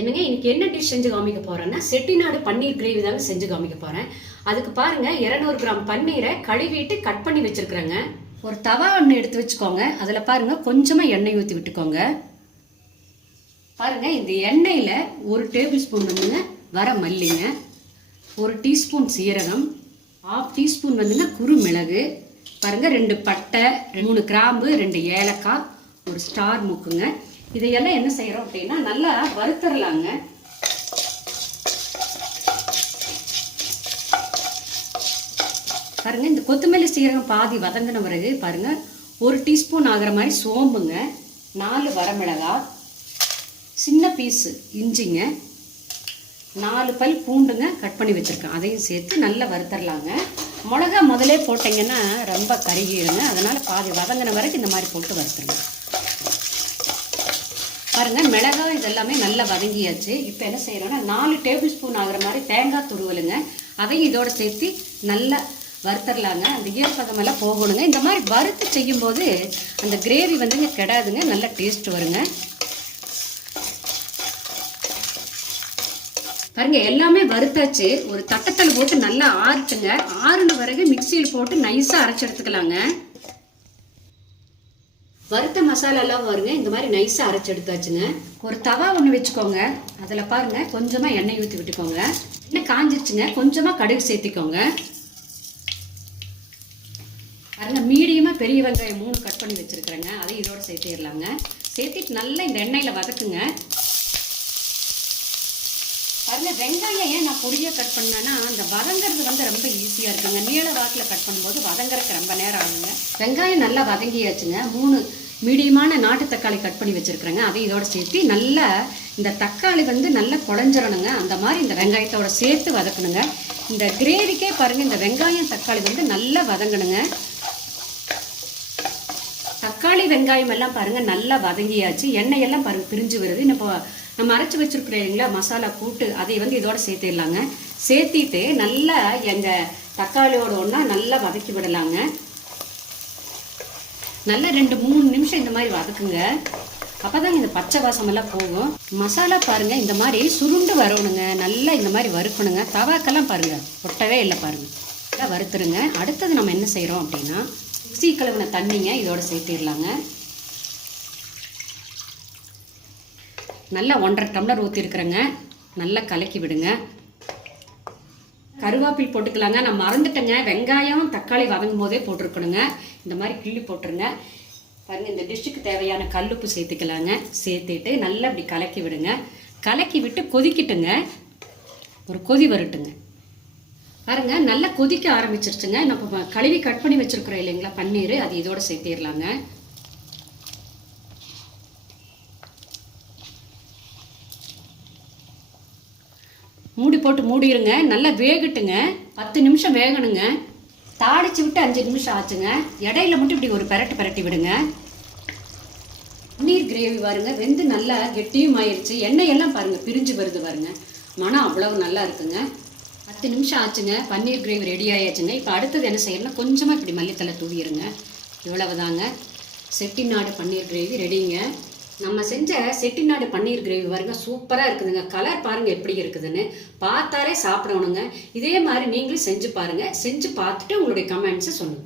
என்னங்க இன்னைக்கு என்ன டிஷ் செஞ்சு காமிக்க போறேன்னா செட்டிநாடு பன்னீர் கிரேவி தாங்க செஞ்சு காமிக்க போறேன். அதுக்கு பாருங்க 200 கிராம் பன்னீரை கழுவிட்டு கட் பண்ணி வச்சிருக்கிறேங்க. ஒரு தவா ஒன்று எடுத்து வச்சுக்கோங்க. அதில் பாருங்க கொஞ்சமா எண்ணெய் ஊற்றி விட்டுக்கோங்க. பாருங்க இந்த எண்ணெயில் 1 டேபிள் ஸ்பூன் வந்துங்க வர மல்லிங்க, 1 டீஸ்பூன் சீரகம், 1/2 டீஸ்பூன் வந்துங்க குறுமிளகு, பாருங்க 2 பட்டை, 3 கிராம்பு, 2 ஏலக்காய், 1 ஸ்டார் மூக்குங்க. இதையெல்லாம் என்ன செய்யறோம் அப்படின்னா நல்லா வறுத்தரலாங்க. பாருங்க இந்த கொத்தமல்லி சீரகம் பாதி வதங்கின பிறகு பாருங்க 1 டீஸ்பூன் ஆகிற மாதிரி சோம்புங்க, 4 வரமிளகாய், சின்ன பீஸு இஞ்சிங்க, 4 பல் பூண்டுங்க கட் பண்ணி வச்சிருக்கேன், அதையும் சேர்த்து நல்லா வறுத்தரலாங்க. மிளகா முதலே போட்டிங்கன்னா ரொம்ப கருகிடுங்க, அதனால பாதி வதங்கின வரைக்கும் இந்த மாதிரி போட்டு வறுத்துருங்க. பாருங்க மிளகாய் இதெல்லாமே நல்லா வதங்கியாச்சு. இப்போ என்ன செய்யறோம்னா 4 டேபிள் ஸ்பூன் ஆகிற மாதிரி தேங்காய் துருவலுங்க, அதையும் இதோட சேர்த்து நல்லா வறுத்தரலாங்க. அந்த ஈரப்பதம் எல்லாம் போகணுங்க. இந்த மாதிரி வறுத்து செய்யும் போது அந்த கிரேவி வந்துங்க கெடாதுங்க, நல்ல டேஸ்ட் வருங்க. பாருங்க எல்லாமே வறுத்தாச்சு. ஒரு தட்டத்தில் போட்டு நல்லா ஆறுட்டுங்க. ஆறுன வரைக்கும் மிக்சியில் போட்டு நைஸா அரைச்சு எடுத்துக்கலாங்க. வறுத்த மசாலாலாம் பாருங்க இந்த மாதிரி நைஸாக அரைச்சி எடுத்தாச்சுங்க. ஒரு தவா ஒன்று வச்சுக்கோங்க. அதில் பாருங்க கொஞ்சமாக எண்ணெய் ஊற்றி விட்டுக்கோங்க. எண்ணெய் காஞ்சிருச்சுங்க, கொஞ்சமாக கடுகு சேர்த்திக்கோங்க. பாருங்க மீடியமாக பெரிய வெங்காயம் 3 கட் பண்ணி வச்சுருக்குறேங்க, அதை இதோட சேர்த்திடலாங்க. சேர்த்திட்டு நல்லா இந்த எண்ணெயில் வதக்குங்க. பாருங்க வெங்காயம் ஏன் நான் பொடியாக கட் பண்ணேன்னா அந்த வதங்கிறது வந்து ரொம்ப ஈஸியாக இருக்குங்க. நீள வாக்கில் கட் பண்ணும்போது வதங்குறதுக்கு ரொம்ப நேரம் ஆகுங்க. வெங்காயம் நல்லா வதங்கியாச்சுங்க. 3 மீடியமான நாட்டு தக்காளி கட் பண்ணி வச்சுருக்குறேங்க, அதை இதோட சேர்த்து நல்லா இந்த தக்காளி வந்து நல்லா குழஞ்சிடணுங்க. அந்த மாதிரி இந்த வெங்காயத்தோட சேர்த்து வதக்கணுங்க. இந்த கிரேவிக்கே பாருங்கள் இந்த வெங்காயம் தக்காளி வந்து நல்லா வதங்கணுங்க. தக்காளி வெங்காயம் எல்லாம் பாருங்கள் நல்லா வதங்கியாச்சு. எண்ணெயெல்லாம் பாருங்கள் பிரிஞ்சு வருது. இப்போ நம்ம அரைச்சி வச்சுருக்குறீங்களா மசாலா கூட்டு, அதை வந்து இதோட சேர்த்திடலாங்க. சேர்த்திட்டு நல்லா எங்கள் தக்காளியோட ஒன்றா நல்லா வதக்கி விடலாங்க. நல்லா 2-3 நிமிஷம் இந்த மாதிரி வதக்குங்க. அப்போதாங்க இந்த பச்சை வாசமெல்லாம் போகும். மசாலா பாருங்கள் இந்த மாதிரி சுருண்டு வரணுங்க. நல்லா இந்த மாதிரி வறுக்கணுங்க. தவாக்கெல்லாம் பாருங்கள் ஒட்டவே இல்லை பாருங்கள், நல்லா வறுத்துருங்க. அடுத்தது நம்ம என்ன செய்கிறோம் அப்படின்னா மிக்ஸி கழுவின தண்ணிங்க இதோட சேர்த்திடலாங்க. நல்லா 1.5 டம்ளர் ஊற்றிருக்குறேங்க. நல்லா கலக்கி விடுங்க. கருவேப்பிலை போட்டுக்கலாங்க. நான் மறந்துட்டேங்க, வெங்காயம் தக்காளி வதங்கும் போதே போட்டிருக்கணுங்க. இந்த மாதிரி கிள்ளி போட்டுருங்க. பாருங்கள் இந்த டிஷ்ஷுக்கு தேவையான கல்லுப்பு சேர்த்துக்கலாங்க. சேர்த்துட்டு நல்லா இப்படி கலக்கி விடுங்க. கலக்கி விட்டு கொதிக்கிட்டுங்க, ஒரு கொதி வரட்டுங்க. பாருங்க நல்லா கொதிக்க ஆரம்பிச்சிருச்சுங்க. நம்ம கழுவி கட் பண்ணி வச்சுருக்குறோம் இல்லைங்களா பன்னீர், அது இதோட சேர்த்திடலாங்க. மூடி போட்டு மூடிடுங்க. நல்லா வேகட்டுங்க. 10 நிமிஷம் வேகணுங்க. தாளிச்சு விட்டு 5 நிமிஷம் ஆச்சுங்க. இடையில மட்டும் இப்படி ஒரு பரட்டி விடுங்க. பன்னீர் கிரேவி பாருங்க வெந்து நல்லா கெட்டியும் ஆயிடுச்சு. எண்ணெயெல்லாம் பாருங்க பிரிஞ்சு வருது பாருங்க. மனம் அவ்வளவு நல்லா இருக்குங்க. 10 நிமிஷம் ஆச்சுங்க. பன்னீர் கிரேவி ரெடி ஆயாச்சுங்க. இப்போ அடுத்தது என்ன செய்யணும்னா கொஞ்சமாக இப்படி மல்லித்தலை தூவிடுங்க. இவ்வளவுதாங்க செட்டிநாடு பன்னீர் கிரேவி ரெடிங்க. நம்ம செஞ்ச செட்டிநாடு பன்னீர் கிரேவி பாருங்க சூப்பராக இருக்குதுங்க. கலர் பாருங்க எப்படி இருக்குதுன்னு பார்த்தாலே சாப்பிடணுங்க. இதே மாதிரி நீங்களும் செஞ்சு பாருங்க. செஞ்சு பார்த்துட்டு உங்களுடைய கமெண்ட்ஸை சொல்லுங்க.